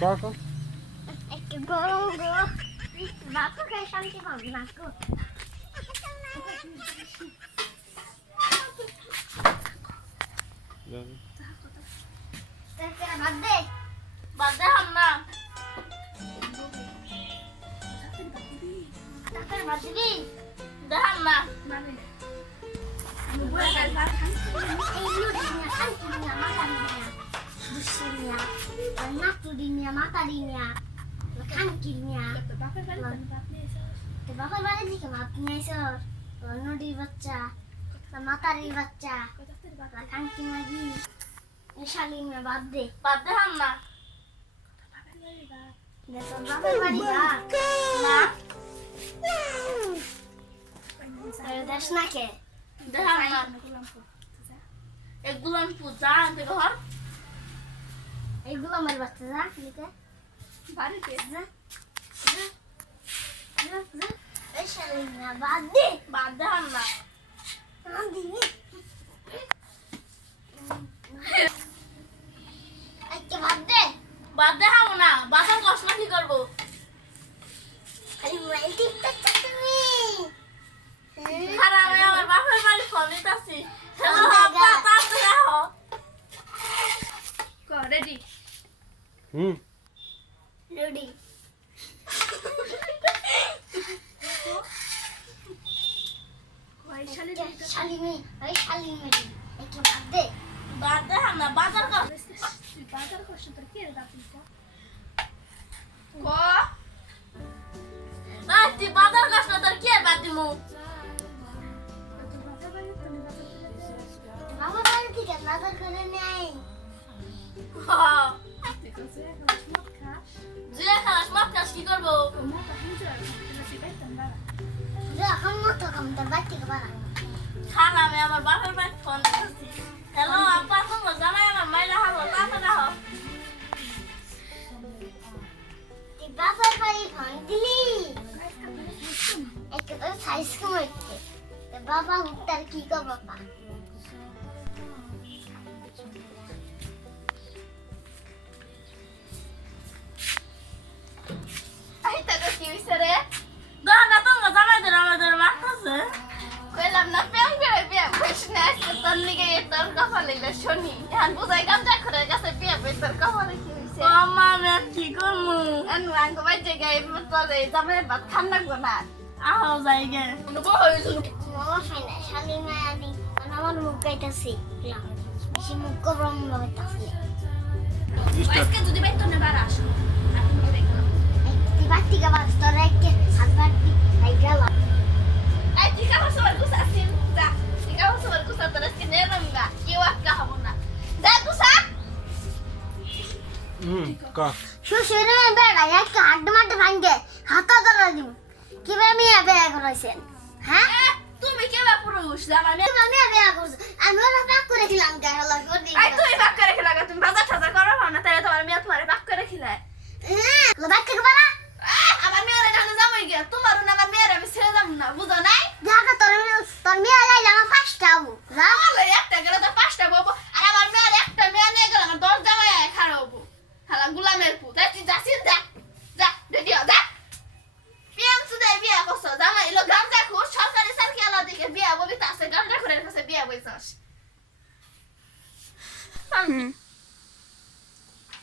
কাকা একটু গরম গো বাপু খাই শান্তি পাবো না গো বাদ দে বাদ দে হাম নাটু দিনিয়া মাথা দিনিয়া খানকি দিনিয়া তো বাপের বাড়ি থেকে বাপ নিয়ে আইসর নদীর বাচ্চা তোর মাতারির বাচ্চা তোর খানকি মাগি শালি মে বাদ দে বাদ দে হাম না দে তোর বাপের বাড়ি যা না আরে দেশ না কে দেখাম না এগুলাম পূজা আনতে ঘর এইগুলো আমার বাচ্চা যা দিতে বাড়িতে? বাদ দে। বাদ দে না বাদ আচ্ছা দে। বাদ দে হাম না বাসার কষ্ট কি করব? খালি মোবাইল টিপতে তুমি খারাপ আমি আমার বাপের বাড়ি ফোন দিতেছি। শালি মে ওই শালি মে একটু বাদ দে। বাদ দে হাম না বাজার কর ক আই তুই বাজার কষ্ট তোর কি আর বাদ দিমু? বাবা বাড়ি থেকে বাজার করে নেয়। যে খাস। মত খাস। কি করব? যখন মতো কম তোর বাড়ি থেকে বাড়া। খালা আমি আমার বাপের বাড়ি ফোন দিতেছি। হ্যালো আমার মাইলা হাবো আহো তুই বাবার বাড়ি ফোন দিলি? একটু তোর সাইজ কমাইতে তো বাবা, উত্তর কি কর বাবা? তোর লিগে তোর কপালে শনি। এখন বুঝাই গামজা করে কাছে বিয়া করে তোর কপালে কি হইছে? আম্মা আর কি করব? আনু আঙ্গ বাইতে গাই তোর এই জামাই ভাত খান না? আহো যাই গে। বউ হইল মামা না শালি মায়া দি। আমার মুখ গাইতেছি বেশি মুখ গরম লাগাইতেছি আজকে যদি বাইতো না বার আসো। হুম কা। শ্বশুরে বেড়া একটা হাড্ডি মাড্ডি ভাঙ্গে হাতা ধরা দিব কিবা মেয়ে বেয়া করেছেন হ্যাঁ? তুমি কে বা পুরুষ জামা আমি বেয়া করছে? আমি ওরা পাক করে খেলাম গায়ে হলো করে আই তুই বাক করে খেলা তুমি বাজার টাজার করো না তাহলে তোমার মিয়া তোমার বাক করে খেলায়। হ্যাঁ বাড়ি থেকে বাড়া আহ, আমার মেয়ের এখানে যাব গিয়া তোমার না আমার মেয়ের আমি ছেড়ে যাব না বুঝো নাই দেখা তোর তোর মেয়ে লাইলে আমার ফার্স্ট আবু যা তাহলে একটা গেলে তো পাঁচটা বলব আর আমার মেয়ের একটা মেয়ে নিয়ে গেলে আমার দশ জামাই আয় খারাপ হব খালা গুলামের পু তাই তুই যাচ্ছিস যা যা রেডি হ যা পিএম সুদে বিয়া করছ জামাই এলো গামজা খুর সরকারি সার্কি আলা দিকে বিয়া বলি তা আছে গামজা খুরের কাছে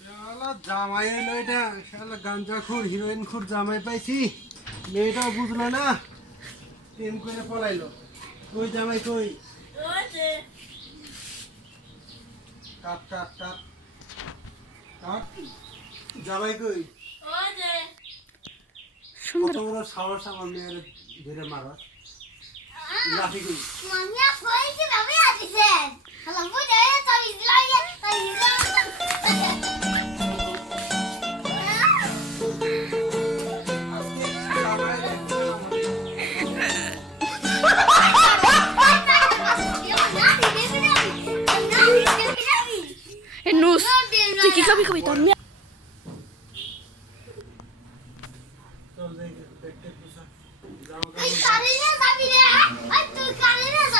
বিয়া বইছাস জামাই হইল এটা। শালা গাঞ্জা খুর হিরোইন খুর জামাই পাইছি। মেয়েটাও বুঝলো না। প্রেম করে পলাইলো। কই জামাই কই? কাট কাট কাট। কাট। জামাই কই? কত বড় সাহস আমার মেয়ের ধরে মারা লাঠি কই মামিয়া কই কি ভাবে আছিস হলো বুঝে তোর কালিনে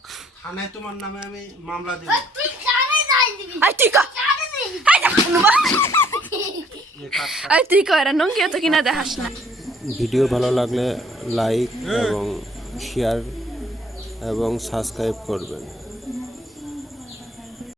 থানায় তোমার নামে আমি মামলা দিব? আই তুই কা আই যা নুবা এই আই তুই কইরা নঙ্গি তো কিনা দেখাস না। ভিডিও ভালো লাগলে লাইক এবং শেয়ার এবং সাবস্ক্রাইব করবেন।